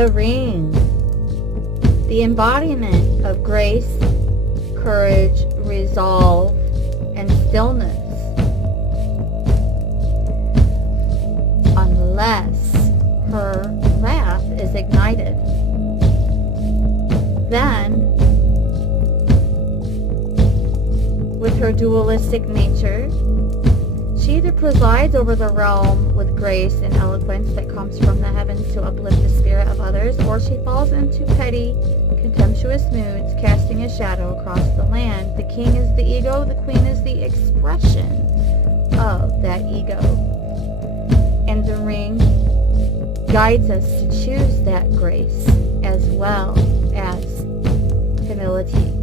The ring, the embodiment of grace, courage, resolve, and stillness. Unless her wrath is ignited. Then, with her dualistic nature, she either presides over the realm with grace and eloquence that comes from the heavens to uplift the spirit of others, or she falls into petty, contemptuous moods, casting a shadow across the land. The king is the ego, the queen is the expression of that ego. And the ring guides us to choose that grace as well as humility.